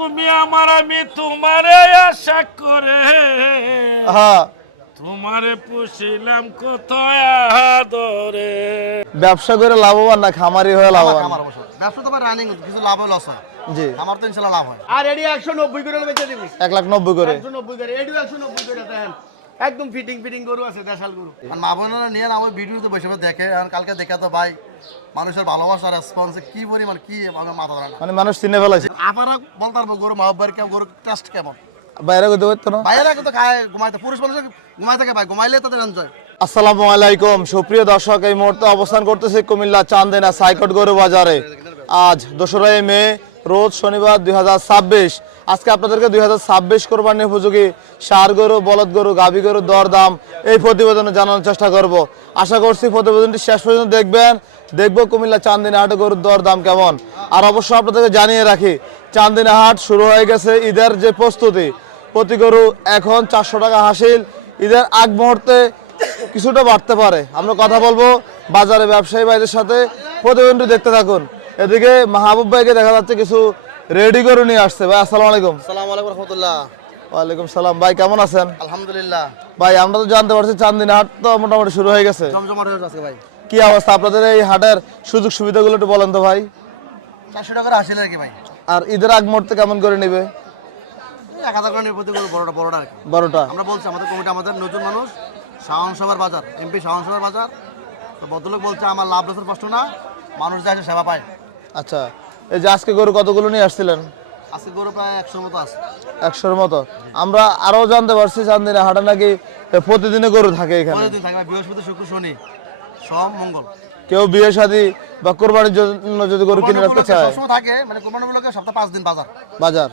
তুমি আমার আমি তোমারে আশা করে হ্যাঁ তোমারে পুষিলাম কত আদরে। ব্যবসা করে লাভবান না খামারি হয়ে লাভবান? আমার অবশ্য ব্যবসা তো রানিং, কিছু লাভ লস হয়, জি আমার তো ইনশাআল্লাহ লাভ হয়। আর এডি 190 করে বেচে দিব, 1,90,000 করে। 190 করে এডি 190 করে দেন, একদম ফিটিং ফিটিং গরু আছে, দেশাল গরু। আর মা বোনেরা নিয়ে আমার ভিডিওতে বসে বসে দেখে, আর কালকে দেখা তো ভাই মানুষের ভালোবাসা রেসপন্স কি পরিমাণ, কি আমার মাথা ধরে না। মানে মানুষ চিনে ফেলাইছে। আপনারা বলতে পারবো গরু মাহব্বার কেমন, গরু টেস্ট কেমন। বাইরে করতে পারতো না। বাইরে কিন্তু খায় ঘুমাইতে, পুরুষ মানুষ ঘুমাই থাকে ভাই, ঘুমাইলে তাদের এনজয়। আসসালামু আলাইকুম সুপ্রিয় দর্শক, এই মুহূর্তে অবস্থান করতেছি কুমিল্লা চান্দিনা সাইকট গরু বাজারে। আজ 2রা মে, রোজ শনিবার 2026। আজকে আপনাদেরকে 2026 কোরবানি উপযোগী ষাঁড় গরু, বলদ গরু, গাভী গরু দরদাম এই প্রতিবেদনে জানানোর চেষ্টা করব। আশা করছি প্রতিবেদনটি শেষ পর্যন্ত দেখবো কুমিল্লা চান্দিনা হাটে গরুর দরদাম কেমন। আর অবশ্যই আপনাদেরকে জানিয়ে রাখি, চান্দিনা হাট শুরু হয়ে গেছে ঈদের যে প্রস্তুতি, প্রতি গরু এখন 400 টাকা হাসিল। ঈদের আগ মুহূর্তে কিছুটা বাড়তে পারে। আমরা কথা বলবো বাজারে ব্যবসায়ী ভাইদের সাথে, প্রতিবেদনটি দেখতে থাকুন। এদিকে মাহবুব ভাইকে দেখা যাচ্ছে কিছু রেডি করে নিয়ে আসছে। ভাই আসসালামু আলাইকুম। আসসালামু আলাইকুম রাহমাতুল্লাহ। ওয়ালাইকুম সালাম। ভাই কেমন আছেন? আলহামদুলিল্লাহ ভাই আমরা তো জানতে পারছি চান্দিনা হাট তো মোটামুটি শুরু হয়ে গেছে। জমজমাট হয়ে আছে ভাই। কি অবস্থা আপনাদের এই হাটের সুযোগ সুবিধাগুলো একটু বলেন তো ভাই। 400 টাকা হাসিল আর কি ভাই। আর ঈদের আগ মুহূর্তে কেমন করে নেবে? 1000 টাকা প্রতি গরু, বড়টা আর কি। 12টা। আমরা বলছি আমাদের কমিটি, আমাদের নতুন মানুষ, শাওন সভার বাজার, এমপি শাওন সভার বাজার, তো ভদ্রলোক বলছে আমার লাভ লসের প্রশ্ন না, মানুষ যা আসে সেবা পায়। আচ্ছা, এই যে আজকে গরু কতগুলো নিয়ে আসছিলেন? আজকে গরু প্রায় 100 মতো আছে। 100-এর মতো। আমরা আরো জানতে পারছি চান্দিনা হাটে নাকি প্রতিদিনে গরু থাকে এখানে। প্রতিদিন থাকবে, বৃহস্পতি শুক্র শনি সোম মঙ্গল। কেউ বিয়ে শাদী বা কোরবানির জন্য যদি গরু কিনে রাখতে চায়, সবসময় থাকে, মানে কোরবানি উপলক্ষে সপ্তাহে 5 দিন বাজার। বাজার।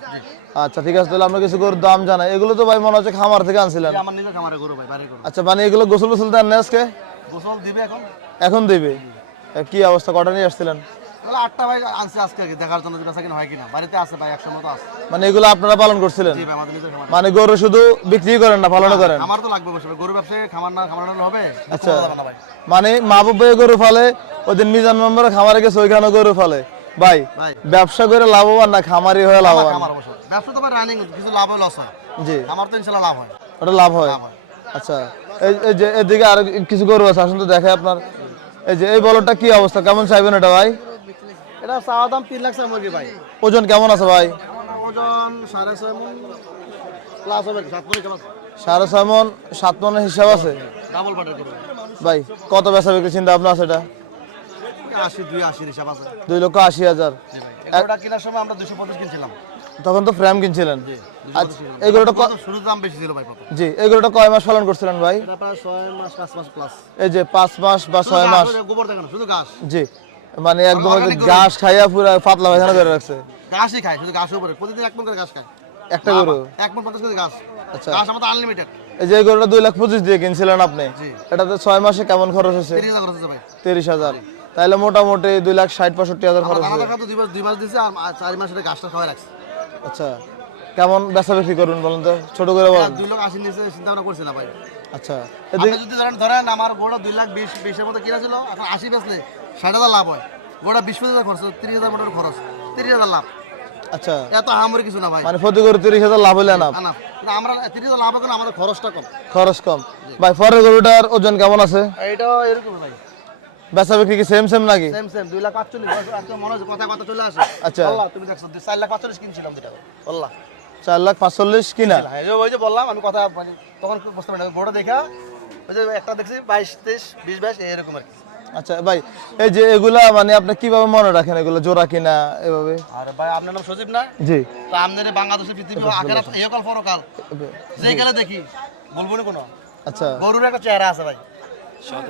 আচ্ছা ঠিক আছে, তাহলে আমরা কিছু গরুর দাম জানাই। এগুলো তো ভাই মনে হচ্ছে খামার থেকে আনছিলেন। আমার নিজের খামারে গরু ভাই, বাইরে গরু। আচ্ছা, মানে এগুলো গোসল গোসল দেন না আজকে? গোসল দিবে এখন। এখন দিবে। কি অবস্থা, কটা নিয়ে আসছিলেন? তাহলে 8টা ভাই আনছে আজকে আর কি, দেখার জন্য যেটা সেকেন্ড হয় কিনা। বাড়িতে আছে ভাই 100 মতো আছে। মানে এগুলো আপনারা পালন করছিলেন? জি ভাই, আমাদের নিজের খামার। মানে গরু শুধু বিক্রি করেন না, পালনও করেন? আমার তো লাগবে বসে, গরু ব্যবসায় খামার না, খামার না হবে। আচ্ছা, হবে না ভাই। মানে মাহবুব ভাই গরু ফালে, ওইদিন মিজান মেম্বার খামারে গেছে, ওইখানে গরু ফালে। ভাই ভাই ব্যবসা করে লাভবান না খামারি হয়ে লাভবান? আমার অবশ্য ব্যবসা তো ভাই রানিং, কিছু লাভ লস হয়, জি আমার তো ইনশাআল্লাহ লাভ হয়। ওটা লাভ হয়। লাভ হয়। আচ্ছা, এই যে এদিকে আরো কিছু গরু আছে, আসুন তো দেখে আপনার। এই যে এই বলটা কি অবস্থা, কেমন চাইবেন এটা ভাই? এটা চাওয়া দাম 3 লাখ চাই মুরগি ভাই। ওজন কেমন আছে ভাই? ওজন 6.5 মণ প্লাস হবে, 7 মণ কেমন? 6.5 মণ, 7 মণের হিসাব আছে ডাবল বাটার গরু ভাই। কত বেচা বিক্রি চিন্তা ভাবনা আছে এটা? 82 হিসাব আছে। 2,80,000। জি ভাই, এগুলোটা কেনার সময় আমরা 250 কিনছিলাম। তখন তো ফ্রেম কিনছিলেন। জি, আচ্ছা, এগুলোটা শুরুর দাম বেশি ছিল ভাই কত। জি, এগুলোটা কয় মাস পালন করছিলেন ভাই? এটা প্রায় 6 মাস 5 মাস প্লাস। এই যে 5 মাস বা 6 মাস। গোবর দেখেন, শুধু ঘাস। জি, মানে একদম organic গরু। ঘাস খাইয়া পুরো পাতলা পায়খানা করে রাখছে ঘাসই খায়, শুধু ঘাসের উপরে প্রতিদিন 1 মণ করে ঘাস খায় একটা গরু। 1 মণ 50 কেজি ঘাস। আচ্ছা। ঘাস আমাদের আনলিমিটেড। এই যে এই গরুটা 2,25,000 দিয়ে কিনছিলেন আপনি, জি। এটাতে 6 মাসে কেমন খরচ হয়েছে? 30,000 খরচ হচ্ছে ভাই। 30,000। তাহলে মোটামুটি 2,60,000-65,000 আমার খরচ দানা হয়েছে। দেখা তো 2 মাস দিছে, আর 4 মাস এটা ঘাসটা খাওয়াই রাখছে। আচ্ছা, কেমন বেচা বিক্রি করবেন বলেন তো, ছোট করে বলেন। 2 লাখ 80 নিচে চিন্তা ভাবনা করছি না ভাই। আচ্ছা, আপনি যদি ধরেন আমার গোটা 2,20,20 এর মতো কিনা ছিল, এখন 80 বেচলে 60,000 লাভ হয়। গোটা 20,000 খরচ, 30,000 মোটর খরচ, 30,000 লাভ। আচ্ছা, এত হামরি কিছু না ভাই। মানে প্রতি গরু 30,000 লাভ হইলে না? না, কিন্তু আমরা 30,000 লাভ এখন আমাদের খরচটা কম। খরচ কম। ভাই পরের গরুটার ওজন কেমন আছে? এইটা এরকম ভাই, বেচা বিক্রি কি সেম নাকি? সেম 2,45,000। একদম মনে হচ্ছে কথা চলে আসে। আচ্ছা। আল্লাহ, তুমি দেখছো 4,45,000 কিনছিলাম দুটা। আল্লাহ, 4,45,000 কিনা? হ্যাঁ, ওই যে বললাম আমি কথা, মানে তখন বুঝতে পারি না, গোটা দেখা ওই যে একটা দেখছি 22, 23, 20, 22 এরকম আর কি। আচ্ছা ভাই, এই যে এগুলা মানে আপনি কিভাবে মনে রাখেন এগুলো জোড়া কিনা এভাবে? আরে ভাই, আপনার নাম সজীব না? জি। তো আমাদের বাংলাদেশের পৃথিবী আখেরাত একাল পরকাল, যে গেলে দেখি বলবো না কোনো। আচ্ছা, গরুর একটা চেহারা আছে ভাই,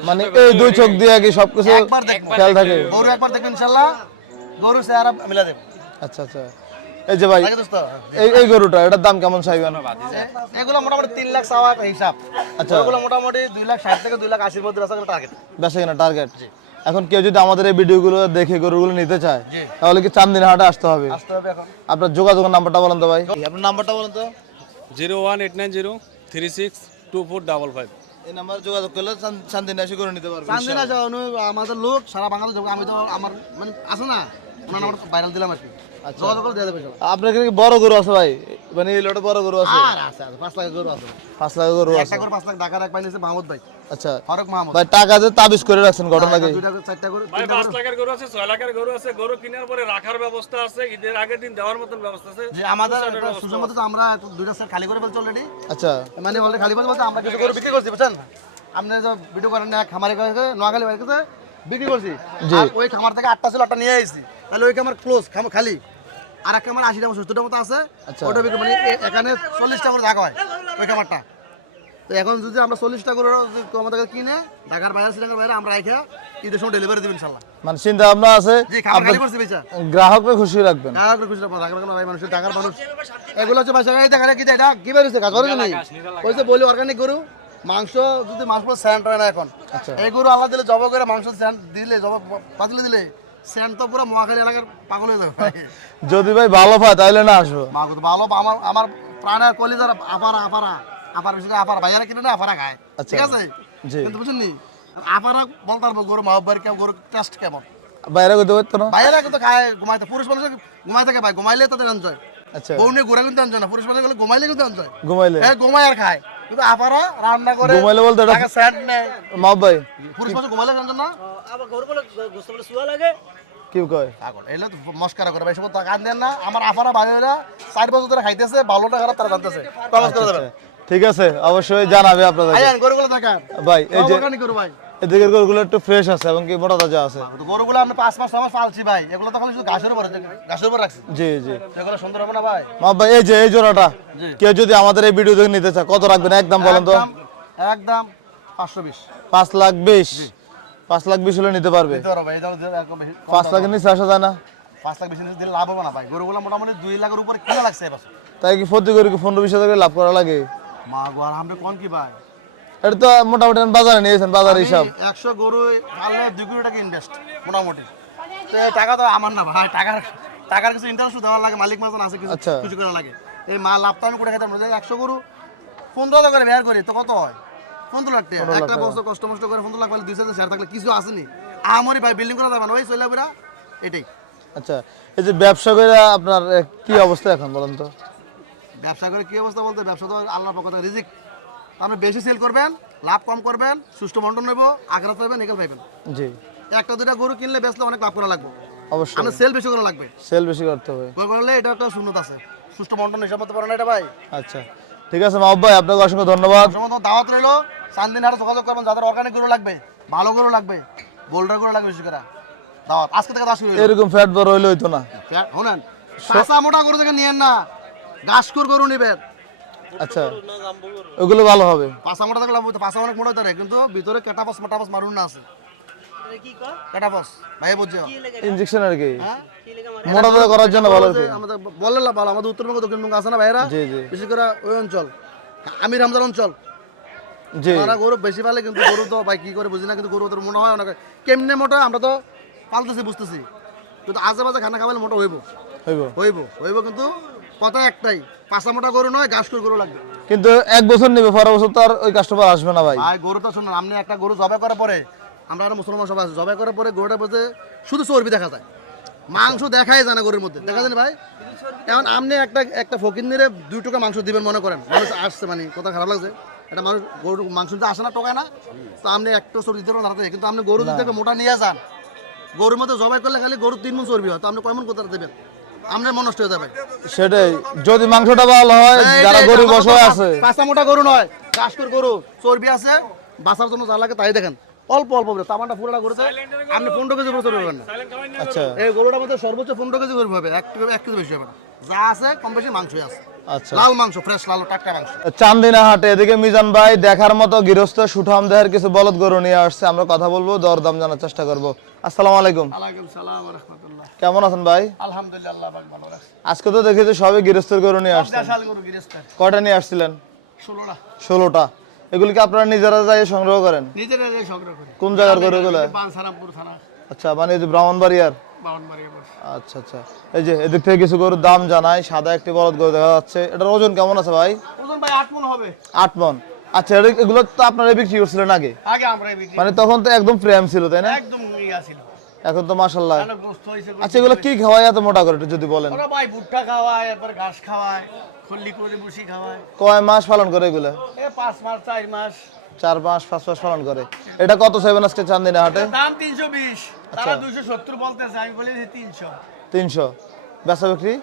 মানে এই দুই চোখ দিয়ে কি সবকিছু একবার দেখবো, খেয়াল থাকে? গরু একবার দেখবেন ইনশাআল্লাহ, গরুর চেহারা মিলা দেব। আচ্ছা আচ্ছা, এই যে ভাই তাই দোস্ত, এই গরুটা, এটার দাম কেমন চাইবেন? এগুলো মোটামুটি 3 লাখ চাওয়া হিসাব। আচ্ছা। এগুলো মোটামুটি 2,60,000 থেকে 2,80,000 মধ্যে আছে টার্গেট। বেচা কিনা টার্গেট। এখন কেউ যদি আমাদের এই ভিডিওগুলো দেখে গরুগুলো নিতে চায়, জি। তাহলে কি চান্দিনা হাটে আসতে হবে? আসতে হবে এখন। আপনার যোগাযোগের নাম্বারটা বলেন তো ভাই। আপনার নাম্বারটা বলুন তো। 01890362455। এই নাম্বারে যোগাযোগ করলে চান্দিনা এসে করে নিতে পারবেন। চান্দিনা যাও, আমাদের লোক সারা বাংলাদেশ, আমি তো আমার মানে আছে না, ওনার নাম্বার ভাইরাল দিলাম আর কি। যোগাযোগ করে দিয়ে দেবে সব। আপনার এখানে কি বড় গরু আছে ভাই? মানে এই লটে বড় গরু আছে? আর আছে 5 লাখ গরু আছে। 5 লাখ গরু আছে। একটা করে 5 লাখ ঢাকার এক ভাই নিয়েছে মাহমুদ ভাই, আচ্ছা ফারুক মাহমুদ। ভাই টাকা দিয়ে তাবিজ করে রাখছেন, ঘটনা কি? দুইটা করে, চারটা করে, ভাই তিনটা 5 করে। লাখের গরু আছে, 6 লাখের গরু আছে, গরু কেনার পরে রাখার ব্যবস্থা আছে, ঈদের আগের দিন দেওয়ার মতন ব্যবস্থা আছে। যে আমাদের একটা সুযোগ মতো তো আমরা দুইটা সেট খালি করে ফেলছি অলরেডি। আচ্ছা মানে অলরেডি খালি বলতে আমরা কিছু গরু বিক্রি করছি, বুঝছেন? আপনি যে ভিডিও করেন না, খামারে করে নোয়াখালী বাড়ি কাছে বিক্রি করছি। জি। আর ওই খামার থেকে 8টা ছিল, 8টা নিয়ে আইছি। তাহলে ওই খামার ক্লোজ, খালি। আর এক খামার 80টা 70টা মতো আছে। আচ্ছা। ওটা বিক্রি মানে এখানে 40টা করে থাকা হয় ওই খামারটা। তো এখন যদি আমরা 40টা করে আমাদের কিনে ঢাকার বাইরে, শ্রীলঙ্কার বাইরে আমরা রেখে ঈদের সময় ডেলিভারি দেবেন ইনশাল্লাহ। মানে চিন্তা ভাবনা আছে জি, খামার আপনার খালি করছি বেচা। গ্রাহককে খুশি রাখবেন। ঢাকার খুশি রাখবো, ঢাকার কোনো ভাই মানুষ, ঢাকার মানুষ। এগুলো হচ্ছে বাসা এই দেখা কি এটা কি বেরিয়েছে কাজ করে নেই। ওই যে বলি অর্গানিক গরু, মাংস যদি মাংস স্যান্ড হয় না এখন। আচ্ছা। এই গরু আল্লাহ দিলে জব করে মাংস স্যান্ড দিলে, জব পাতলে দিলে স্যান্ড তো পুরো মহাখালী এলাকার পাগল হয়ে যাবে। যদি ভাই ভালো পায় তাহলে না আসবো। মাগো তো ভালো, আমার প্রাণের কলিজার আপারা বিশেষ করে আপারা ভাইয়ারা কিনে না আপারা খায়, আচ্ছা। ঠিক আছে? জি। কিন্তু বুঝছেন নি, আপারা বলতে পারবো গরু মাহব্বার কেমন, গরু টেস্ট কেমন। বাইরে করতে পারতো না? ভাইয়ারা কিন্তু খায়, ঘুমাইতে, পুরুষ মানুষ ঘুমাই থাকে ভাই, ঘুমাইলে তাদের এনজয়। আচ্ছা বউ নিয়ে ঘোরা কিন্তু এনজয় না, পুরুষ মানুষ গুলো ঘুমাইলে কিন্তু এনজয়। ঘুমাইলে ঘুমায় আর খায়, কিন্তু আপারা রান্না করে ঘুমাইলে বলতে এটা টাকা স্যান্ড নেয়। মাপ ভাই পুরুষ মানুষ ঘুমাইলে এনজয় না। কি কয়? পাগল এলে তো মস্কারা করে ভাই, সব টাকা দেন না। আমার আপারা ভাইয়েরা 4 বছর ধরে খাইতেছে, ভালোটা খারাপ তারা জানতেছে। প্রকাশ করে দেবেন। ঠিক আছে, অবশ্যই জানাবে আপনাদের। আইয়ান গরুগুলো দেখান ভাই এই যে অর্গানিক গরু ভাই। এদিকের গরুগুলো একটু ফ্রেশ আছে এবং কি মোটা তাজা আছে। তো গরুগুলো আমরা 5 মাস 6 মাস পালছি ভাই, এগুলো তো খালি শুধু ঘাসের উপর রাখছি। জি জি এগুলো সুন্দর হবে না ভাই? মাপ ভাই এই যে এই জোড়াটা জি। কেউ যদি আমাদের এই ভিডিও দেখে নিতে চায় কত রাখবেন একদম বলেন তো? একদম 520 5,20,000 5,20,000 হলে নিতে পারবে। দিতে পারো ভাই, এটাও একদম বেশি। 5 লাখের নিচে আসা যায় না? 5 লাখ বেশি দিলে লাভ হবে না ভাই। গরুগুলো মোটামুটি 2 লাখের উপরে কিনা লাগছে এবার। তাই কি প্রতি গরু কি 15-20 হাজার করে লাভ করা লাগে? মা গো, আর আমরা কোন কি ভাই, এটা তো মোটামুটি বাজারে নিয়েছেন, বাজার হিসাব। 100 গরু পাললে 2 কোটি টাকা ইনভেস্ট মোটামুটি। তো এই টাকা তো আমার না ভাই, টাকার কিছু ইন্টারেস্ট দেওয়ার লাগে, মালিক মাজন আছে কিছু, আচ্ছা। কিছু করা লাগে। এই মা লাভ তো আমি করে খাইতাম না। 100 গরু 15 করে বের করি তো কত হয়? 15 লাখ টাকা। একটা বছর কষ্ট মষ্ট করে 15 লাখ পাইলে 2,000 শেয়ার থাকলে কিছু আসেনি। আমারই ভাই বিল্ডিং করা যাবে না, ওই চলে বেরা এটাই। আচ্ছা এই যে ব্যবসা করে আপনার কি অবস্থা এখন বলেন তো? ব্যবসা করে কি অবস্থা বলতে, ব্যবসা তো আল্লাহর পক্ষ থেকে রিজিক। আপনি বেশি সেল করবেন, লাভ কম করবেন, সুষ্ঠু বন্টন নেব, আগ্রাত পাইবেন, নিকেল পাইবেন। জি একটা দুটা গরু কিনলে বেচলে অনেক লাভ করা লাগবে। অবশ্যই আপনার সেল বেশি করা লাগবে। সেল বেশি করতে হবে। করলে এটা একটা শূন্যতা আছে, সুষ্ঠু বন্টন হিসাব করতে পারেন এটা ভাই। আচ্ছা ঠিক আছে মাহবুব ভাই, আপনাকে অসংখ্য ধন্যবাদ। সমস্ত দাওয়াত রইলো, চান্দিন হাটে যোগাযোগ করবেন যাদের অর্গানিক গরু লাগবে, ভালো গরু লাগবে, বোল্ডার গরু লাগবে বেশি করে। দাওয়াত আজকে থেকে দাস হইলো। এরকম ফ্যাট বড় হইলে হইতো না। শুনেন, কাঁচা মোটা গরু থেকে নিয়েন না, ঘাসখোর গরু নিবেন। আচ্ছা ওগুলো ভালো হবে। পাঁচা মোটা থাকলে লাভ হইতো, পাঁচা অনেক মোটা হতে কিন্তু ভিতরে কেটাপস মোটাপস মারুন না আছে। কেটাপস ভাই বুঝছো? ইনজেকশন আর কি হ্যাঁ, মোটা তাজা করার জন্য ভালো আর কি। আমাদের বললে না ভালো, আমাদের উত্তরবঙ্গ দক্ষিণবঙ্গ আছে না ভাইরা, জি জি বিশেষ করে ওই অঞ্চল আমির হামজার অঞ্চল, জি তারা গরু বেশি পালে কিন্তু গরু তো ভাই কি করে বুঝি না, কিন্তু গরু তোর মনে হয় অনেক কেমনে মোটা আমরা তো পালতেছি বুঝতেছি, কিন্তু আশেপাশে খানা খাওয়ালে মোটা হইব হইব। হইব হইব, কিন্তু কথা একটাই, পাঁচা মোটা গরু নয়, ঘাসখোর গরু লাগবে। কিন্তু 1 বছর নেবে, পরের বছর তো আর ওই কাস্টমার আসবে না ভাই। ভাই গরুটা শুনুন, আপনি একটা গরু জবাই করার পরে, আমরা আর মুসলমান সবাই আছে, জবাই করার পরে গরুটা বলতে শুধু চর্বি দেখা যায়, মাংস দেখাই যায় না গরুর মধ্যে, দেখা যায় না ভাই। এখন আপনি একটা ফকির নিয়ে 2 টুকরা মাংস দিবেন মনে করেন, মানুষ আসছে, মানে কথা খারাপ লাগছে, এটা মানুষ গরু মাংস দিতে আসে না, টোকায় না, তো আপনি একটা চর্বি দিতে পারবেন দাঁড়াতে, কিন্তু আপনি গরু দিতে মোটা নিয়ে যান, গরুর মধ্যে জবাই করলে খালি গরু 3 মণ চর্বি হয়, তো আপনি কয় মণ কোথায় দেবেন? আপনার মন নষ্ট হয়ে যাবে। সেটাই, যদি মাংসটা ভালো হয়, যারা গরিব বসে আছে, পাঁচটা মোটা গরু নয়, ঘাসখোর গরু, চর্বি আছে, বাঁচার জন্য যা লাগে তাই দেখেন, অল্প অল্প করে তামানটা পুরোটা গরুতে আপনি 15 কেজি বছর পাবেন না। আচ্ছা এই গরুটার মধ্যে সর্বোচ্চ 15 কেজি গরু হবে, 1 কেজি বেশি হবে না, যা আছে কম বেশি মাংসই আছে, আচ্ছা লাল মাংস, ফ্রেশ লাল টাটকা মাংস। চান্দিনা হাটে এদিকে মিজান ভাই দেখার মতো গৃহস্থ সুঠাম দেহের কিছু বলদ গরু নিয়ে আসছে, আমরা কথা বলবো, দরদাম জানার চেষ্টা করব। আসসালামু আলাইকুম। ওয়ালাইকুম সালাম ওয়া রাহমাতুল্লাহ। কেমন আছেন ভাই? আলহামদুলিল্লাহ, আল্লাহ পাক ভালো রাখছে। আজকে তো দেখেছি সবই গৃহস্থের গরু নিয়ে আসছেন। দেশাল গরু গিরস্তার কয়টা নিয়ে আসছিলেন? 16টা। 16টা। এগুলি কি আপনারা নিজেরা যাই সংগ্রহ করেন? নিজেরা যে সংগ্রহ করি। কোন জায়গার গরু এগুলো? বানসারামপুর থানা, আচ্ছা মানে এই যে ব্রাহ্মণবাড়িয়ার। বাউনবাড়িয়া বস। আচ্ছা আচ্ছা, এই যে এদিক থেকে কিছু গরুর দাম জানাই। সাদা একটি বলদ গরু দেখা যাচ্ছে, এটার ওজন কেমন আছে ভাই? ওজন ভাই 8 মণ হবে। 8 মণ। আচ্ছা এগুলো তো আপনারা বিক্রি করছিলেন আগে? আগে আমরা বিক্রি, মানে তখন তো একদম প্রেম ছিল তাই না? একদম ইয়া ছিল। এখন তো মাশাআল্লাহ। অনেক গোস্ত হয়েছে গরু। আচ্ছা এগুলো কি খাওয়ায় এত মোটা করে একটু যদি বলেন? ওরা ভাই ভুট্টা খাওয়ায়, এরপর ঘাস খাওয়ায়, খল্লি করে বসি খাওয়ায়। কয় মাস পালন করে এগুলো? 5 মাস 4 মাস। 4 মাস 5 মাস পালন করে। এটা কত চাইবেন আজকে চান্দিনা হাটে? দাম 320, তারা 270 বলতেছে, আমি বলি যে 300। 300। বেচা বিক্রি?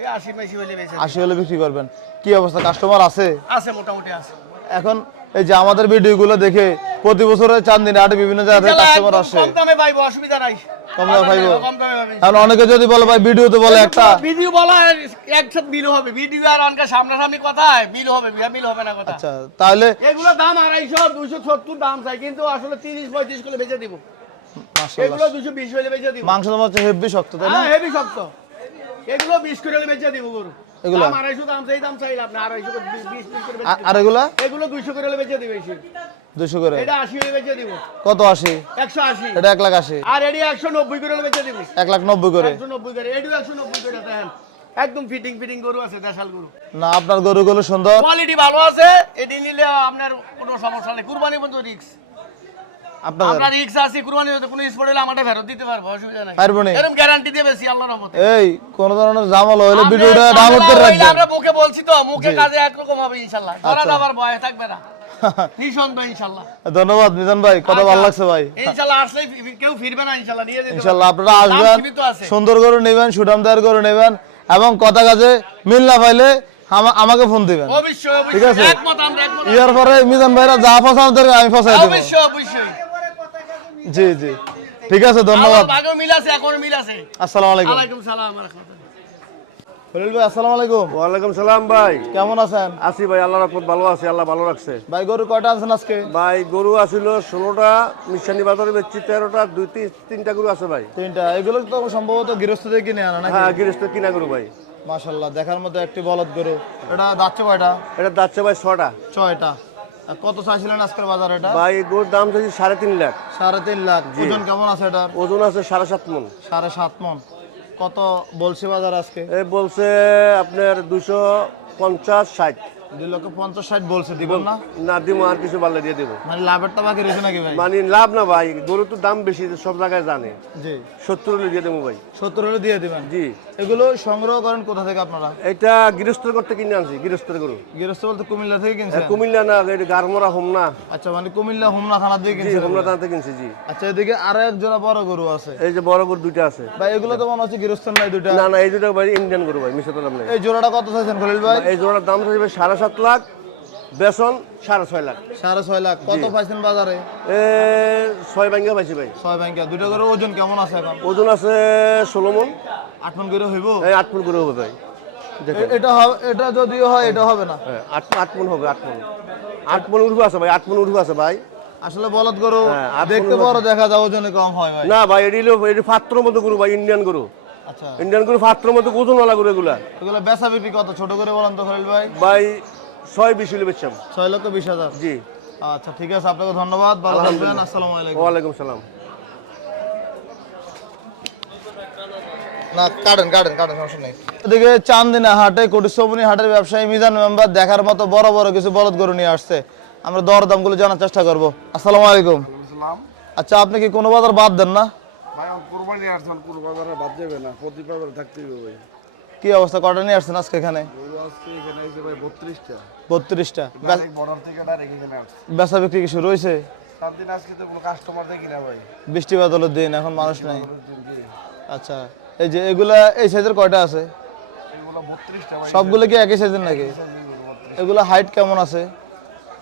এই 80 মাসি হলে বেশি 80 হলে বিক্রি করবেন। কি অবস্থা, কাস্টমার আছে? আছে, মোটামুটি আছে। এখন এই যে আমাদের ভিডিওগুলো দেখে প্রতি বছরে চান্দিনা হাটে বিভিন্ন জায়গা থেকে কাস্টমার আসে। কম দামে পাইবো, অসুবিধা নাই। কম দামে পাইবো? কম দামে পাবেন। এখন অনেকে যদি বলে ভাই ভিডিওতে বলে একটা, ভিডিও বলা একসাথে মিল হবে, ভিডিও আর অনকা সামনাসামনি কথা মিল হবে, মিল হবে না কথা। আচ্ছা তাহলে এগুলো দাম 250 270 দাম চাই, কিন্তু আসলে 30 35 করে বেচে দিব। মাশাআল্লাহ এগুলো 220 হলে বেচে দিব। মাংস তোমার হচ্ছে হেভি শক্ত তাই না? হ্যাঁ, হেভি শক্ত। এগুলো 20 করে হলে বেচে দিব গরু। এগুলো? দাম 250 দাম চাই, দাম চাইলাম না, 250 করে 20 করে বেচে দিব। আর এগুলা এগুলো 200 করে হলে বেচে দিব। 200 করে। এটা 80 হলে বেচে দিব। কত 80? 180। এটা 1,80,000। আর এডি 190 করে হলে বেচে দিব। 1,90,000 করে। 190 করে, এডিও 190 করে দেন। একদম ফিটিং গরু আছে, দেশাল গরু। না আপনার গরুগুলো সুন্দর, কোয়ালিটি ভালো আছে, এডি নিলে আপনার কোনো সমস্যা নেই। কুরবানি বন্ধু রিস্ক, আপনাদের আপনার রিস্ক আছে। কুরবানি হতে কোনো স্পট হলে আমাদের ফেরত দিতে পারবো, অসুবিধা নাই। পারবো নি? এরকম গ্যারান্টি দিয়ে বেশি আল্লাহর রহমতে। এই কোন ধরনের জামাল হইলে আমরা ভিডিওটা ঝামেলা ডাউনলোড করে হইলে রাখবেন। আমরা মুখে বলছি তো, মুখে জি। কাজে একরকম হবে ইনশাআল্লাহ। ধরা আচ্ছা। যাবার ভয় থাকবে না, নিঃসন্দেহ ইনশাআল্লাহ। ধন্যবাদ মিজান ভাই, কথা ভালো লাগছে ভাই। ইনশাআল্লাহ আসলে কেউ ফিরবে না, ইনশাআল্লাহ নিয়ে যেতে ইনশাআল্লাহ পারবে। আপনারা দাম আসবেন, সীমিত আছে। সুন্দর গরু নেবেন, সুঠামদার গরু নেবেন এবং কথা কাজে মিল না পাইলে আমাকে ফোন দিবেন। অবশ্যই ঠিক আছে? অবশ্যই একমত, আমরা একমত। ইয়ার পরে মিজান ভাইরা যা ফসান দেবে আমি ফসাই দেব। অবশ্যই অবশ্যই। জি জি ঠিক আছে, ধন্যবাদ। আমার ভাগেও মিল আছে, এখনো মিল আছে। আসসালামু আলাইকুম। ওয়ালাইকুম সালাম ওয়া রাহমাতুল্লাহ। খলিল ভাই আসসালামু আলাইকুম। ওয়ালাইকুম সালাম ভাই। কেমন আছেন? আছি ভাই, আল্লাহর রহমত ভালো আছে, আল্লাহ ভালো রাখছে। ভাই গরু কয়টা আনছেন আজকে? ভাই গরু আছিল 16টা, মিশানি বাজারে বেচছি 13টা, 3টা গরু আছে ভাই। 3টা। এগুলো তো সম্ভবত গৃহস্থ থেকে কিনে আনা নাকি? হ্যাঁ, গৃহস্থ কিনা গরু ভাই। মাশাআল্লাহ, দেখার মতো একটি বলদ গরু। এটা যাচ্ছে কয়টা? এটা যাচ্ছে ভাই 6টা। 6টা। আর কত চাইছিলেন আজকের বাজার এটা? ভাই গরুর দাম চাইছি 3.5 লাখ। 3.5 লাখ। ওজন কেমন আছে এটার? ওজন আছে 7.5 মন। 7.5 মন। কত বলছে বাজার আজকে? এ বলছে আপনার 250 60। 2,50,60 বলছে, দিবেন না? না দিব, আর কিছু বাড়লে দিয়ে দেবো। মানে লাভেরটা বাকি রয়েছে নাকি ভাই? মানে লাভ না ভাই, গরু তো দাম বেশি, সব জায়গায় জানে। জি। 70 হলে দিয়ে দেবো ভাই। 70 হলে দিয়ে দিবেন। জি। এগুলো সংগ্রহ করেন কোথা থেকে আপনারা? এটা গৃহস্থের করতে কিনে আনছি, গৃহস্থের গরু। গৃহস্থ বলতে কুমিল্লা থেকে কিনছেন? কুমিল্লা না, এটা গারমরা হোমনা। আচ্ছা, মানে কুমিল্লা হোমনা থানা থেকে জি, কিনছেন? হোমনা থানাতে কিনছি। জি। আচ্ছা, এদিকে আরো এক জোড়া বড় গরু আছে। এই যে বড় গরু 2টা আছে ভাই এগুলো তো মনে হচ্ছে গৃহস্থ নাই দুইটা। না না, এই দুটো ভাই ইন্ডিয়ান গরু ভাই, মিশে দাম নেই। এই জোড়াটা কত চাইছেন খলিল ভাই? এই জোড়ার দাম চাইবে 7.5 লাখ, বেসন 6.5 লাখ। 6.5 লাখ। কত পাইছেন বাজারে? 6 ভাঙ্গা পাইছি ভাই। 6 ব্যাংকে। দুইটা গরু ওজন কেমন আছে এখন? ওজন আছে 16 মন। 8 মন করে হইব? এই 8 মন গরু হবে ভাই। দেখেন, এটা হবে, এটা যদিও হয় এটা হবে না। 8 মন হবে, 8 মন। 8 মন উঠবো আছে ভাই, 8 মন উঠবো আছে ভাই। আসলে বলদ গরু হ্যাঁ, 8 দেখতে মণ বড় দেখা যায়, ওজনে কম হয় ভাই। না ভাই, এটি পাত্র মতো গরু ভাই, ইন্ডিয়ান গরু। আচ্ছা, ইন্ডিয়ান গরু পাত্র মতো ওজনওয়ালা গরু এগুলা। এগুলো বেচা বিক্রি কত ছোট করে বলেন তো খলিল ভাই? ভাই 6-20 হলে বেচলাম। 6,20,000। জি। আচ্ছা ঠিক আছে, আপনাকে ধন্যবাদ, ভালো থাকবেন। আসসালামু আলাইকুম। ওয়ালাইকুম সালাম। না কাটেন সমস্যা নেই। এদিকে চান্দিনা হাটে কোটিশ্বরমণি হাটের ব্যবসায়ী মিজান মেম্বার দেখার মতো বড় বড় কিছু বলদ গরু নিয়ে আসছে। আমরা দর দামগুলো জানার চেষ্টা করব। আসসালামু আলাইকুম। আচ্ছা, আপনি কি কোনো বাজার বাদ দেন না? ভাই কুরবানি আসছেন, কুরবানি বাদ যাবে না, প্রতি বাজারে থাকতেই হবে ভাই। কি অবস্থা, কটা নিয়ে আসছেন আজকে এখানে? গরু আজকে এখানে এসে ভাই 32টা। 32টা। ডাইরেক্ট বর্ডার থেকে ডাইরেক্ট এখানে আসছে। বেচা বিক্রি কি শুরু হয়েছে? 7 দিন আজকে তো কোনো কাস্টমার দেখি না ভাই। বৃষ্টি বাদলের দিন, এখন মানুষ নাই। জি। আচ্ছা, এই যে এগুলা এই সাইজের কয়টা আছে? এগুলো 32টা ভাই। সবগুলো কি একই সাইজের নাকি? এগুলা হাইট কেমন আছে?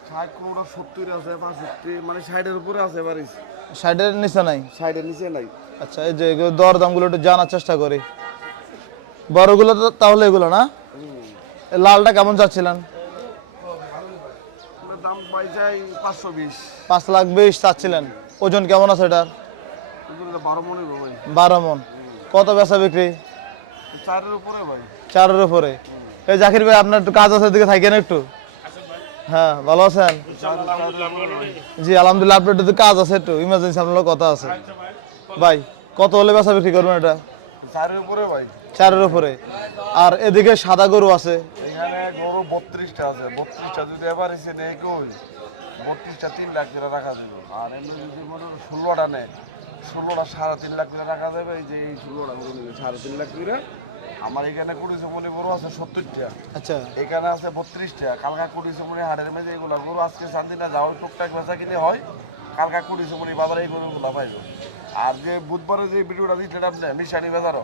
ষাট কোনোটা 70 আছে, 65 মানে 60 এর উপরে আছে বাড়ি। 60-এর নিচে নাই? 60 এর নিচে নাই। আচ্ছা, এই যে এগুলো দর দামগুলো একটু জানার চেষ্টা করি। বড়গুলো তো তাহলে এগুলো না? এই লালটা কেমন চাচ্ছিলেন? এগুলোর দাম পাই যায় 520। 5,20,000 চাচ্ছিলেন। ওজন কেমন আছে এটার? এগুলো 12 মনে ভাই। 12 মন। কত বেচা বিক্রি? 4 এর উপরে ভাই। 4-এর উপরে। এই জাকির ভাই, আপনার একটু কাজ আছে, দিকে থাকেন একটু। হ্যাঁ, ভালো আছেন? জি আলহামদুলিল্লাহ। আপনার একটু কাজ আছে, একটু ইমার্জেন্সি আপনার কথা আছে। ভাই কত হলে বেচা বিক্রি করবেন এটা? 4 এর উপরে ভাই। 4-এর উপরে। আর এদিকে সাদা গরু আছে? এখানে গরু 32টা আছে। 32টা যদি এবার এসে নেই কই 32টা 3 লাখ করে রাখা যাবে। আর এমনি যদি মনে 16টা নেয় ষোলোটা 3.5 লাখ করে রাখা যাবে। এই যে এই ষোলোটা গরু নিলে 3.5 লাখ করে। আমার এখানে কুড়িশো মনে গরু আছে 70টা, আচ্ছা এখানে আছে 32টা। কালকা কুড়িশো মনে হাটের মেঝে এগুলা গরু আজকে চান্দিনা যাওয়ার টুকটাক বেচা কিনে হয়, কালকা কুড়িশো মনে বাজারে এই গরুগুলা পাইব। আর যে বুধবারে যে ভিডিওটা দিচ্ছেন আপনি মিশানি বাজারও,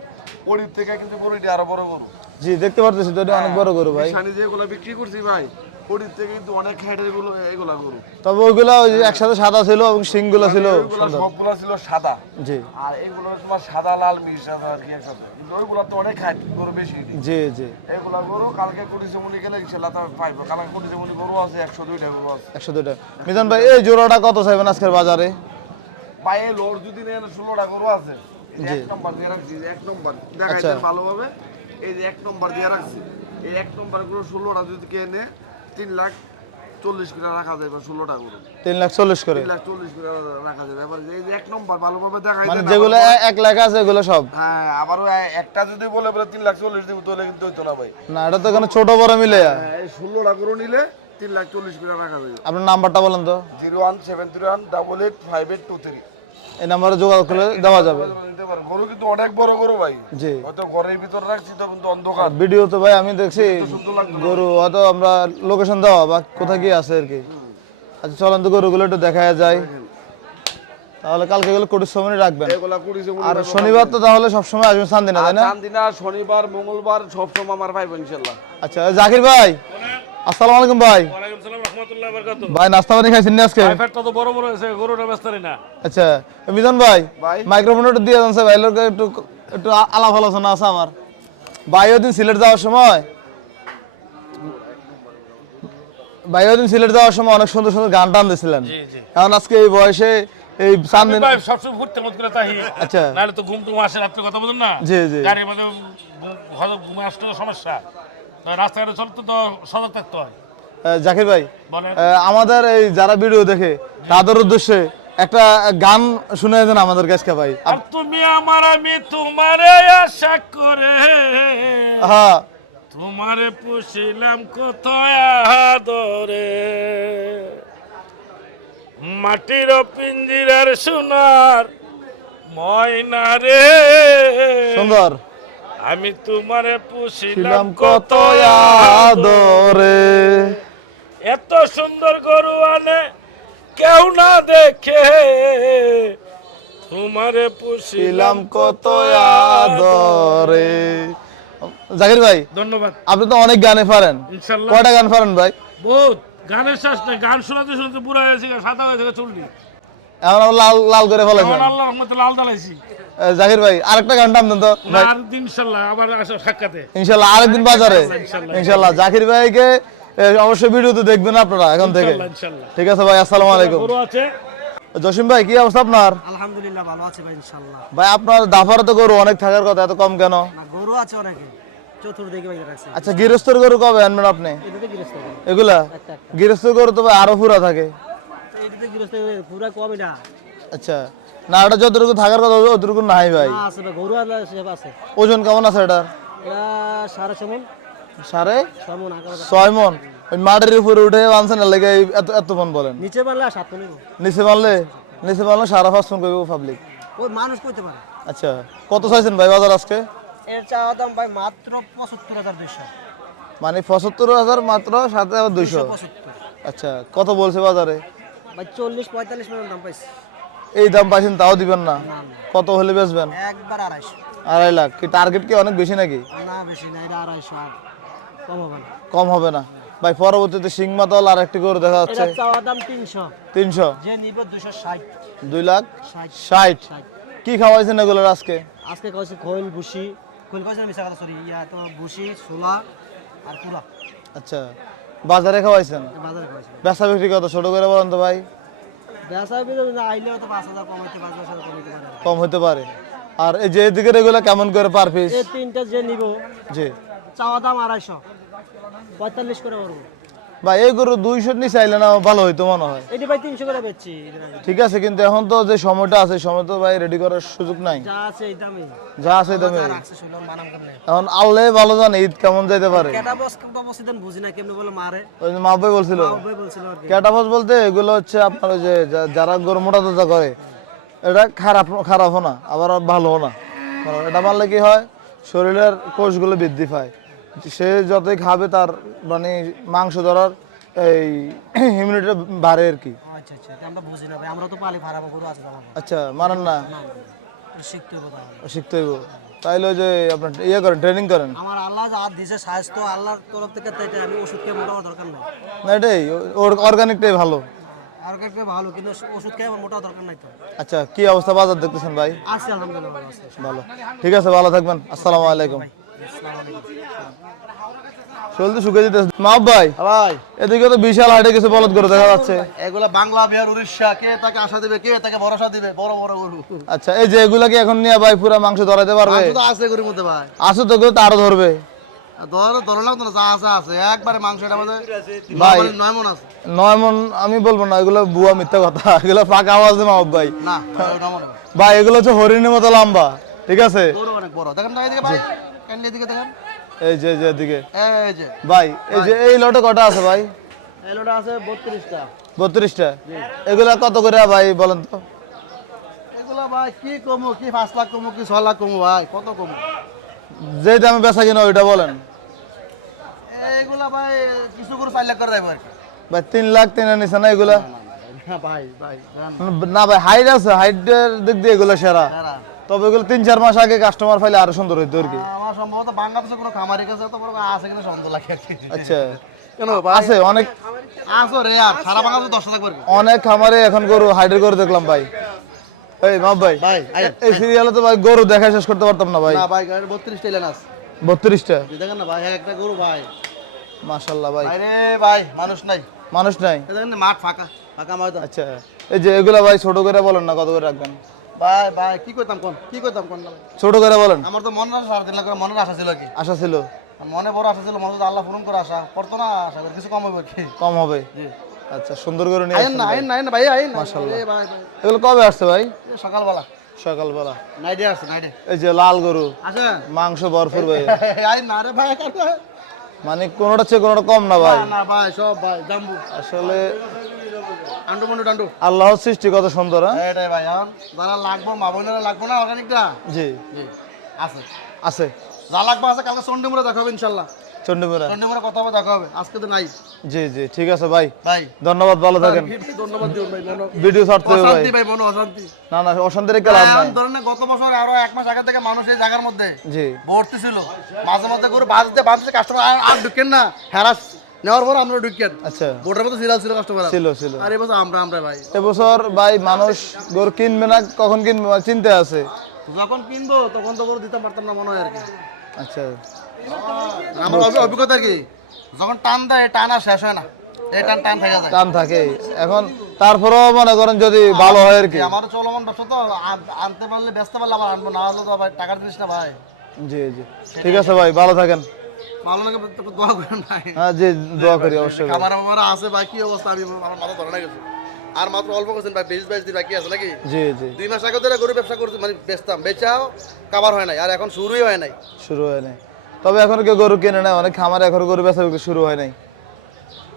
ওরির থেকে কিন্তু গরুটি আরো বড় গরু। জি দেখতে পারতেছি তো এটা অনেক বড় গরু ভাই। মিশানি যেগুলো বিক্রি করছি ভাই, ওরির থেকে কিন্তু অনেক হাইটের গুলো এগুলা গরু। তবে ওইগুলো ওই যে একসাথে সাদা ছিল এবং শিংগুলো ছিল ওইগুলা সুন্দর। সবগুলা ছিল সাদা, জি আর এগুলো তোমার সাদা লাল মিশ আছে আর কি একসাথে। কিন্তু ওইগুলা তো অনেক হাইট গরু বেশি। জি জি এগুলা গরু কালকে কুড়িশো মনে গেলে ইনশাল্লাহ তা পাইবো। কালকে কুড়িশো মনে গরু আছে, 102টা গরু আছে। 102টা। মিজান ভাই এই জোড়াটা কত চাইবেন আজকের বাজারে? ভাই এই লোড যদি নেন 16টা গরু আছে, এই যে জি। 1 নম্বর দিয়ে রাখছি, এই যে 1 নম্বর আচ্ছা। দেখাইছেন ভালোভাবে। এই যে 1 নম্বর দিয়ে রাখছি, এই 1 নম্বর গরু 16টা যদি কেনে 3,40,000 করে রাখা যাবে। 16টা গরু 3,40,000 করে। 3,40,000 করে রাখা যাবে। এবার এই যে 1 নম্বর ভালোভাবে দেখাই মানে দেন। যেগুলো 1 লাখ আছে এগুলো সব? হ্যাঁ, আবারও একটা যদি বলে 3,40,000 দিব তাহলে কিন্তু হইতো না ভাই। না এটা তো এখানে ছোট বড় মিলে। হ্যাঁ, এই 16টা গরু নিলে 3,40,000 করে রাখা যাবে। আপনার নাম্বারটা বলেন তো। 01731888823। এই নাম্বারে যোগাযোগ করলে দেওয়া যাবে। নিতে পারো। গরু কিন্তু অনেক বড় গরু ভাই। জি হয়তো ঘরের ভিতরে রাখছি তো কিন্তু অন্ধকার। ভিডিও তো ভাই আমি দেখছি গরু হয়তো আমরা লোকেশন দেওয়া বা কোথায় কি আছে আর কি। আচ্ছা চলেন তো গরুগুলো একটু দেখা যায়, তাহলে কালকে গেলে কোটির সময় রাখবেন। এগুলা কুড়িশো আর শনিবার তো তাহলে সবসময় আসবেন চান্দিনা তাই না? চান্দিনা শনিবার মঙ্গলবার সবসময় আমার পাইবো ইনশাল্লাহ। আচ্ছা জাকির ভাই আসসালামু আলাইকুম ভাই। ওয়ালাইকুম সালাম রাহমাতুল্লাহি ওয়া বারাকাতুহু। ভাই নাস্তা পানি খাইছেন না আজকে? ফ্যাটটা তো বড় বড় হয়েছে, গরুটা ব্যস্তারি না। আচ্ছা মিজান ভাই ভাই। মাইক্রোফোনটা একটু দিয়ে দেন ভাই, লোকে একটু একটু আলাপ আলোচনা আছে আমার। ভাই ওদিন সিলেট যাওয়ার সময় অনেক সুন্দর সুন্দর গান টান দিয়েছিলেন। এখন আজকে এই বয়সে এই চান্দিন ভাই সবসময় ঘুরতে মত করে তাই। আচ্ছা নাহলে তো ঘুম টুম আসে রাত্রে, কথা বলেন না। জি জি গাড়ির মধ্যে হয়তো ঘুমে আসতে সমস্যা, তো রাস্তাঘাটে চলতে তো সজাগ থাকতে হয়। জাকির ভাই বলেন। আমাদের এই যারা ভিডিও দেখে তাদের উদ্দেশ্যে একটা গান শুনে দেন আমাদের কাছে ভাই। আর তুমি আমার আমি তোমারে আশা করে, হ্যাঁ তোমারে পুষিলাম কত আদরে, মাটির পিঞ্জিরার সোনার ময়না রে, সুন্দর আমি তোমারে পুষিলাম ছিলাম কত কত আদরে। এত সুন্দর গরু আনে কেউ না দেখে, তোমারে পুষিলাম ছিলাম কত আদরে। জাকির ভাই ধন্যবাদ। আপনি তো অনেক গানে পারেন, ইনশাল্লাহ কয়টা গান পারেন ভাই? বহুত গানের শেষ নেই, গান শোনাতে শোনাতে বুড়া হয়েছে, সাদা হয়েছে চুলনি, এখন আবার লাল লাল করে ফেলেছেন। এখন আল্লাহ রহমতে লাল দালাইছি। জাকির ভাই আরেকটা গান টান দেন তো না ভাই। আর দিন ইনশাল্লাহ আবার আসো সাক্ষাতে। ইনশাল্লাহ আরেকদিন বাজারে ইনশাল্লাহ। ইনশাল্লাহ জাকির ভাইকে অবশ্যই ভিডিওতে দেখবেন আপনারা এখন থেকে। ইনশাল্লাহ, ইনশাল্লাহ। ঠিক আছে ভাই, আসসালামু আলাইকুম। গরু আছে জসিম ভাই কি অবস্থা আপনার? আলহামদুলিল্লাহ ভালো আছে ভাই ইনশাআল্লাহ। ভাই আপনার দাফারে তো গরু অনেক থাকার কথা, এত কম কেন? না গরু আছে অনেকে, চতুর্দিকে বাইরে রাখছে। আচ্ছা গৃহস্থর গরু কবে আনবেন আপনি? এটাতে গৃহস্থ গরু। এগুলা গৃহস্থ গরু তো ভাই আরো পুরা থাকে। এটাতে গৃহস্থ পুরা কমই না। আচ্ছা না এটা যতটুকু থাকার কথা অতটুকু নাই ভাই। না আছে ভাই, গরু আল্লাহ সব আছে। ওজন কেমন আছে এটার? এরা 6.5 সাড়ে মন আকার 6 মন। ওই মাটির উপরে উঠে আনছেন না লেগে এত এত মন বলেন? নিচে পারলে 7 মন। নিচে মারলে 5.5 মন করবে পাবলিক। ওই মানুষ কইতে পারে। আচ্ছা কত চাইছেন ভাই বাজার আজকে? এর চাওয়া দাম ভাই মাত্র 75,200। মানে 75,000 মাত্র, সাথে আবার 200। 75 আচ্ছা কত বলছে বাজারে? ভাই 40-45 মন দাম পাইছে। এই দাম পাইছেন তাও দিবেন না? কত হলে বেচবেন? একবার 250। 2.5 লাখ। কি টার্গেট কি অনেক বেশি নাকি? না বেশি না, এটা 250 আর কম হবে না। কম হবে না ভাই? পরবর্তীতে সিং মাতাল আর একটি করে দেখা যাচ্ছে এটা চাওয়া দাম 300, 300। যে নিব 260। 2,60,000। কি খাওয়াইছেন এগুলোর আজকে? আজকে কইছে খোল ভুসি, খোল কইছে মিছা কথা, সরি ইয়া তো ভুসি ছোলা আর পুরা আচ্ছা বাজারে খাওয়াইছেন? বাজারে কইছে। বেচা বিক্রি কত ছোট করে বলেন তো ভাই? বেচা বিক্রি না আইলেও তো 5,000 কমাইতে, 5,000 কমাইতে পারে। কম হতে পারে। আর এই যে এদিকে এগুলো কেমন করে পার পিস? এই তিনটা যে নিব জি চাওয়া দাম 250, 45 করে করব ভাই। এই গরু 200 নি চাইলে না ভালো হইতো মনে হয়। এটি ভাই 300 করে বেচছি। ঠিক আছে কিন্তু এখন তো যে সময়টা আছে, সময় তো ভাই রেডি করার সুযোগ নাই। যা আছে এই দামে যা আছে দামে। রাখছে শুনলাম বানাম কেমনে। এখন আল্লাহ ভালো জানে ঈদ কেমন যাইতে পারে। কেটা বস কেমন বসিদেন বুঝি না কেমনে বলে মারে। ওই যে মা ভাই বলছিল ভাই বলছিল আর কি। ক্যাটাফস বলতে এগুলো হচ্ছে আপনার ওই যে যারা গরু মোটা তাজা করে এটা খারাপও না আবার ভালোও না, কারণ এটা মারলে কি হয় শরীরের কোষগুলো বৃদ্ধি পায়, সে যতই খাবে তার মানে মাংস ধরার এই ইমিউনিটিটা বাড়ে আর কি। আচ্ছা আচ্ছা, আমরা বুঝি না ভাই, আমরা তো পালি ফারাবো গরু আছে আমার। আচ্ছা মানেন না, শিখতে হবে তাহলে। শিখতে হইব, তাইলে ওই যে আপনার ইয়ে করেন, ট্রেনিং করেন। আমার আল্লাহ যা দিয়েছে স্বাস্থ্য আল্লাহর তরফ থেকে, তাই আমি ওষুধ খেয়ে মোটা হওয়ার দরকার নাই। না এটাই অর্গানিকটাই ভালো। আর কাছে ভালো, কিন্তু ওষুধ খেয়ে আমার মোটা দরকার নাই তো। আচ্ছা কি অবস্থা বাজার দেখতেছেন ভাই? আছি আলহামদুলিল্লাহ ভালো আছি। ভালো, ঠিক আছে, ভালো থাকবেন। আসসালামু আলাইকুম। চলতে শুকে দিতেছে মাহবুব ভাই। ভাই এদিকে তো বিশাল হাটে কিছু বলদ গরু দেখা যাচ্ছে। এগুলা বাংলা, বিহার, উড়িষ্যা, কে তাকে আশা দিবে, কে তাকে ভরসা দিবে, বড় বড় গরু। আচ্ছা এই যে এগুলা কি এখন নিয়ে ভাই পুরা মাংস ধরাইতে পারবে? মাংস তো আছে গরুর মধ্যে ভাই, আসো তো কেউ তো আরো ধরবে ধরে না তো, যা আছে আছে একবারে মাংস। এটা মধ্যে ভাই 9 মণ আছে। 9 মণ আমি বলবো না, এগুলো বুয়া মিথ্যা কথা, এগুলো ফাঁকা আওয়াজ দেয় মাহবুব ভাই। না 9 মণ ভাই এগুলো হচ্ছে হরিণের মতো লম্বা, ঠিক আছে? গরু অনেক বড়। দেখেন না এদিকে ভাই, কান্ডি এদিকে দেখেন, এই যে এদিকে এই যে ভাই, এই যে এই লটে কটা আছে ভাই? এলোটা আছে 32টা। 32টা। এগুলা কত করে ভাই বলেন তো? এগুলা ভাই কি কমু, কি 5 লাখ কমু, কি 6 লাখ কমু ভাই, কত কমু? যে দামে বেচা কিনা ওইটা বলেন। এগুলা ভাই কিছু গরু 4 লাখ করে দেবো আর কি। ভাই 3 লাখ 3 নিছে না এগুলা? না ভাই ভাই জান না ভাই হাইট আছে, হাইটের দিক দিয়ে এগুলো সেরা, সারা। তবে এগুলো 3-4 মাস আগে কাস্টমার পাইলে আরো সুন্দর হইতো আর কি। আমার সম্ভবত বাংলাদেশে কোনো খামারের কাছে তো বড় আছে কিনা সন্দেহ লাগে আর কি। আচ্ছা কেন ভাই আছে অনেক, আসো রে আর সারা বাংলাদেশে 10 লাখ করে। অনেক খামারে এখন গরু হাইটের গরু দেখলাম ভাই। এই মাহবুব ভাই, ভাই, আয়, এই সিরিয়ালে তো ভাই গরু দেখা শেষ করতে পারতাম না ভাই। না ভাই গাড়ি 32টা এলেন আছে। 32টা? দেখেন না ভাই, একটা গরু ভাই। মাশাআল্লাহ ভাই, ভাই রে ভাই, মানুষ নাই। মানুষ নাই। এই দেখেন না, মাঠ ফাঁকা, ফাঁকা ময়দান। আচ্ছা এই যে এগুলা ভাই ছোট করে বলেন না, কত করে রাখবেন? ভাই ভাই কি করতাম কোন, কি করতাম কোন না ভাই? ছোট করে বলেন। আমার তো মনের আশা 3 লাখ করে মনের আশা ছিল কি, আশা ছিল, মনে বড় আশা ছিল, মনে যদি আল্লাহ পূরণ করে আশা করতো না, আশা করে কিছু কম হবে কি। কম হবে? জি আচ্ছা সুন্দর করে নিয়ে আইন আসেন না, ভাই। আইন না, আইন না ভাই, আইন না। মাশাআল্লাহ। এ ভাই ভাই, এগুলো কবে আসছে ভাই? এ সকালবেলা সকালবেলা। নাইডে আসছে, নাইডে এই যে লাল গরু, আসেন। মাংস ভরপুর ভাই, আইন না রে ভাই, মানে কোনোটা চেয়ে কোনোটা কম না ভাই। না না ভাই, সব ভাই জাম্বু আসলে আন্ডু মন্ডু ডান্ডু। আল্লাহর সৃষ্টি কত সুন্দর। হ্যাঁ এটাই ভাই, এখন যারা লাগবো মা বোনেরা লাগবো না অর্গানিকটা। জি জি আছে, আছে, যা লাগবে আছে। কালকে চন্ডিমুড়া দেখা হবে ইনশাল্লাহ, চন্ডিমুড়া। চন্ডিমুড়া কথা হবে, দেখা হবে। আজকে তো নাই জি জি ঠিক আছে ভাই, ভাই। ধন্যবাদ, ভালো থাকেন। ধন্যবাদ দিও ভাই, মনো ভিডিও ছাড়তে হবে ভাই। অশান্তি ভাই, মনো অশান্তি। না না অশান্তির একটা লাভ নাই। এখন ধরেন না, গত বছর আরো 1 মাস আগে থেকে মানুষ এই জায়গার মধ্যে জি ভর্তি ছিল, মাঝে মধ্যে করে বাঁধতে কাস্টমার আর ঢুকেন না, হ্যারাস নেওয়ার পর আমরা ঢুকেন। আচ্ছা বোর্ডের মতো সিরিয়াল ছিল কাস্টমার। ছিল ছিল। আর এবছর আমরা ভাই এবছর ভাই মানুষ গরু কিনবে না, কখন কিনবে চিন্তা আছে। যখন কিনবো তখন তো গরু দিতে পারতাম না মনে হয় আর কি। আচ্ছা আমার অভিজ্ঞতা আর কি, যখন টান দেয় টান আর শেষ হয় না, এই টান টান থেকে যায়। টান থাকে এখন, তারপরেও মনে করেন যদি ভালো হয় আর কি। আমার চলমান ব্যবসা তো, আনতে পারলে বেচতে পারলে আবার আনবো, না হলে তো ভাই টাকার জিনিস না ভাই। জি জি ঠিক আছে ভাই, ভালো থাকেন। ভালো লাগে তো দোয়া করেন ভাই। হ্যাঁ জি দোয়া করি অবশ্যই ভাই। আমার আছে ভাই, কি অবস্থা, আমি আমার মাথা ধরে না গেছে। আর মাত্র অল্প করছেন ভাই, 20-22 দিন বাকি আছে নাকি। জি জি 2 মাস আগে ধরে গরু ব্যবসা করছি, মানে বেচতাম, বেচাও কাবার হয় নাই, আর এখন শুরুই হয় নাই। শুরু হয় নাই, তবে এখন কেউ গরু কিনে না, অনেক খামারে এখন গরু বেচা বিক্রি শুরু হয় নাই।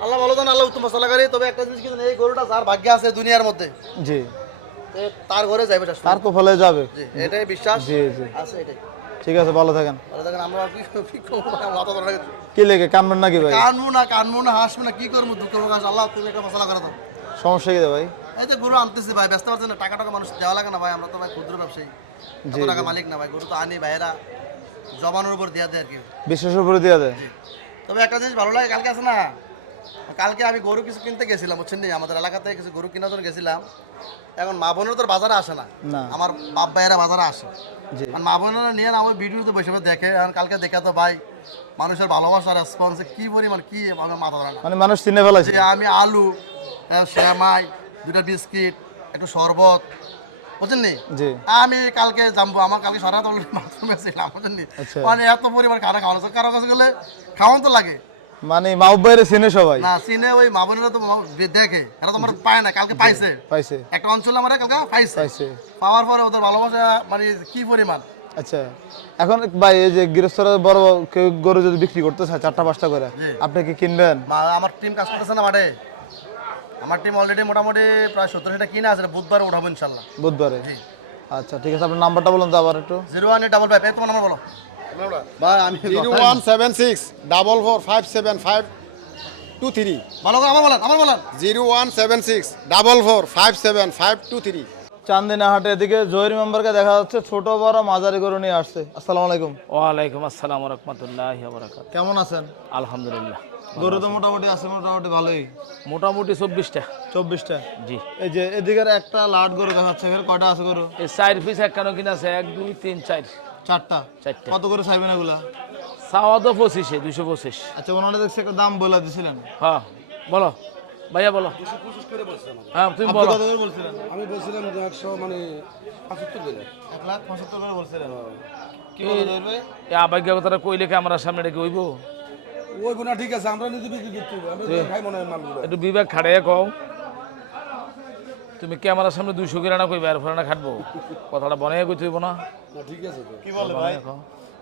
আল্লাহ ভালো জান, আল্লাহ উত্তম মশলাকারী। তবে একটা জিনিস কিন্তু, এই গরুটা যার ভাগ্যে আছে দুনিয়ার মধ্যে, জি তার ঘরে যাবে, তার কপালে যাবে। জি এটাই বিশ্বাস জি জি আছে, এটাই। ঠিক আছে, ভালো থাকেন। ভালো থাকেন। আমরা কি করবো, মাথা ধরে না গেছে। কি লেগে কামবেন নাকি ভাই? কানবো না হাসবো না, কি করবো, দুঃখ প্রকাশ। আল্লাহ তুমি একটা মশলা করে দাও। সমস্যা কি রে ভাই? এই যে গরু আনতেছি ভাই, ব্যস্ত পারছেন না, টাকা মানুষ দেওয়া লাগে না ভাই, আমরা তো ভাই ক্ষুদ্র ব্যবসায়ী, জি, কত টাকা মালিক না ভাই। গরু তো আনি ভাইয়েরা জমানোর উপর দেওয়া দেয় আর কি। বিশ্বাসের উপরে দিয়ে দেয়। তবে একটা জিনিস ভালো লাগে, কালকে আছে না, কালকে আমি গরু কিছু কিনতে গেছিলাম, বুঝছেন নি, আমাদের এলাকাতে কিছু গরু কেনার জন্য গেছিলাম। এখন মা বোনের তো বাজারে আসে না, না। আমার বাপ ভাইয়েরা বাজারে আসে। জি আর মা বোনেরা নিয়ে আমার ভিডিওতে বসে বসে দেখে। এখন কালকে দেখে তো ভাই মানুষের ভালোবাসা রেসপন্সে কি পরিমাণ, কি আমার মাথা ধরে না। মানে মানুষ চিনে ফেলাইছে। যে আমি আলু, সেমাই, 2টা বিস্কিট, একটু শরবত, বুঝছেন নি, জি আমি কালকে জানবো, আমার কালকে সরাত বাথরুমে ছিলাম, বুঝছেন নি, আচ্ছা। মানে এত পরিমাণ খানা খাওয়ানো, কারো কাছে গেলে খাওয়ান তো লাগে মানে মাহবুব ভাইরে চিনে সবাই। না, চিনে ওই মা বোনেরা তো দেখে, এরা তো আমার পায় না, কালকে পাইছে। পাইছে একটা অঞ্চলে আমার কালকে পাইছে, পাইছে। পাওয়ার পরে ওদের ভালোবাসা মানে কি পরিমাণ। আচ্ছা এখন ভাই এই যে গৃহস্থরা বড় কেউ গরু যদি বিক্রি করতে চায় 4টা 5টা করে, জি। আপনি কি কিনবেন? আমার টিম কাজ করতেছে না মাঠে, আমার টিম অলরেডি মোটামুটি প্রায় 70টা কিনা আছে, বুধবার উঠাবো ইনশাল্লাহ। বুধবারে? আচ্ছা ঠিক আছে, আপনার নাম্বারটা বলুন তো আবার একটু। 01855, তোমার নাম্বার বলো ভাই। আমি 0176 ভালো করে আমার বলেন 0176 চান্দিনা হাটে এদিকে জহির মেম্বারকে দেখা যাচ্ছে ছোট বড় মাঝারি গরু নিয়ে আসছে। আসসালামু আলাইকুম। ওয়ালাইকুম আসসালাম রহমতুল্লাহ বরাকাত। কেমন আছেন? আলহামদুলিল্লাহ, গরু তো মোটামুটি আছে, মোটামুটি ভালোই। মোটামুটি 24টা। 24টা? জি। এই যে এদিকের একটা লাট গরু দেখা যাচ্ছে, এখানে কয়টা আছে গরু? এই 4 পিস একখানো কিনা আছে, 1 2 3 4 চারটা। চারটা। কত করে চাইবেন এগুলা? চাওয়া তো 25, 225। আচ্ছা, ওনারা দেখছি একটা দাম বলে দিছিলেন। হ্যাঁ বলো ভাইয়া, বলো। হ্যাঁ তুমি বলো। কত করে বলছিলেন? আমি বলছিলাম যে 100 মানে 75 করে। 1,75,000 করে বলছিলেন। কি বলে জহির ভাই? এই আবেগের কথাটা কইলে কি আমার সামনে রেখে হইব? ওই গুণা ঠিক আছে, আমরা নিজে বিক্রি করতে হবে, আমরা ভাই মনে হয় মালগুলো। একটু বিবেক খাড়াইয়া কও। তুমি ক্যামেরার সামনে 200 করে না কইবা, আর ফেরানা খাটবো? কথাটা বনাইয়া কইতে হইব না? ঠিক আছে তো। কি বলে ভাই?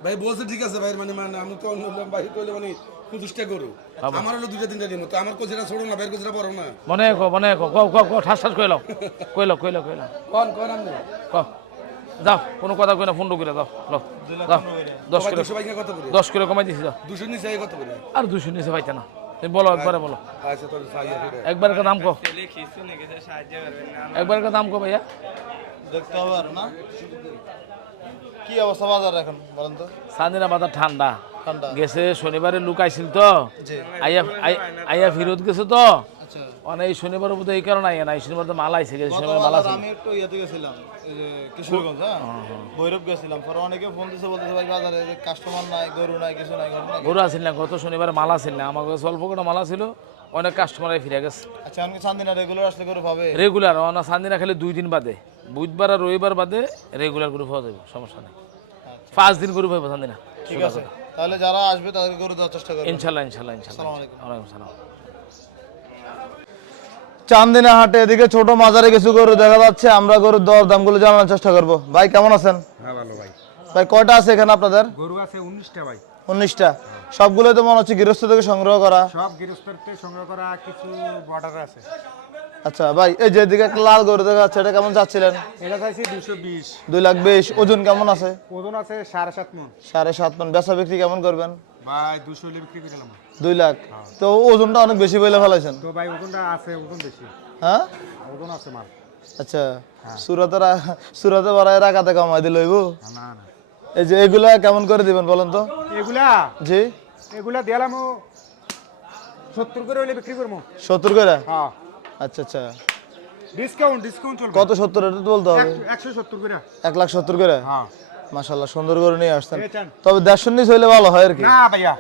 ভাই বলছে ঠিক আছে ভাই, মানে মানে আমি তো বললাম ভাই কইলে মানে 25টা করু। আমার হলো 2টা 3টা দিন তো আমার কোজেরা ছোট না, ভাইয়ের কোজেরা বড় না। মনে কও ঠাস ঠাস কইলাও। কইলাও। কোন আমি ক যাও, কোনো কথা কই না, ফোন করে দাও। যাও 10 কিলো, সবাই কত করে? 10 কিলো কমাই দিছি। যাও 200 নিচে কত করে? আর 200 নিচে পাইতে না। তুমি বলো, একবারে বলো। আচ্ছা তোর সাইয়া দিটা। একবার একটা দাম কো। একবার একটা দাম কো ভাইয়া। দেখতে হবে আর না। কি অবস্থা বাজার এখন বলেন তো? চান্দিনা বাজার ঠান্ডা ঠান্ডা গেছে, শনিবারে লুক আইছিল তো, জি। আইয়া ফিরত গেছে তো, আচ্ছা, মানে এই শনিবার বোধ এই কারণে আইয়া না, এই শনিবার তো মাল আইছে, গেছে গত শনিবার মাল বাজার আছে। আমি একটু ইয়েতে গেছিলাম, এই যে কিশোরগঞ্জ, হ্যাঁ ভৈরব গেছিলাম। পরে অনেকে ফোন দিছে, বলতেছে ভাই বাজারে কাস্টমার নাই, গরু নাই, কিছু নাই, ঘটনা কি? গরু আসিল না, গত শনিবার মাল আসিল না, আমার কাছে অল্প করে মাল ছিল, অনেক কাস্টমার ফিরে গেছে। আচ্ছা, আমি চান্দিনা রেগুলার আসলে গরু পাবে? রেগুলার না, চান্দিনা খালি 2 দিন বাদে, বুধবার আর রবিবার বাদে রেগুলার গরু পাওয়া যাবে, সমস্যা নেই। 5 দিন গরু পাবো চান্দিনা। ঠিক আছে, তাহলে যারা আসবে তাদেরকে গরু দেওয়ার চেষ্টা করবেন। ইনশাল্লাহ। আসসালামু আলাইকুম। ওয়ালাইকুম সালাম। চান্দিনা হাটে এদিকে ছোট মাঝারি কিছু গরু দেখা যাচ্ছে, আমরা গরুর দর দামগুলো জানানোর চেষ্টা করব। ভাই কেমন আছেন? হ্যাঁ ভালো ভাই। ভাই কয়টা আছে এখানে আপনাদের? গরু আছে 19টা ভাই। 19টা? সবগুলো তো মনে হচ্ছে গৃহস্থ থেকে সংগ্রহ করা। সব গৃহস্থর থেকে সংগ্রহ করা, কিছু বর্ডার আছে। আচ্ছা ভাই, এই যে এদিকে একটা লাল গরু দেখা যাচ্ছে, এটা কেমন চাচ্ছিলেন? এটা চাইছি 220। 2,20,000। ওজন কেমন আছে? ওজন আছে 7.5 মণ। 7.5 মণ। বেচা বিক্রি কেমন করবেন? ভাই 200 হলে বিক্রি করে দিলাম। 2 লাখ? তো ওজনটা অনেক বেশি বলে ফেলাইছেন। তো ভাই ওজনটা আছে, ওজন বেশি। হ্যাঁ, ওজন আছে মাল। আচ্ছা। সুরাতে বাড়ায় রাখাতে কমাই দিল হইব? না না, এই যে এগুলা কেমন করে দিবেন বলেন তো? এগুলা জি, এগুলা দিলাম 70 করে হলে বিক্রি করবো। 70 করে? হ্যাঁ, আচ্ছা আচ্ছা। ডিসকাউন্ট চলবে। কত 70? এটা তো বলতে হবে। 170 করে। 1,70,000 করে? হ্যাঁ। মাশাআল্লাহ, সুন্দর করে নিয়ে আসছেন। এই চান। তবে 150 নিচ হইলে ভালো হয় আর কি। না ভাইয়া,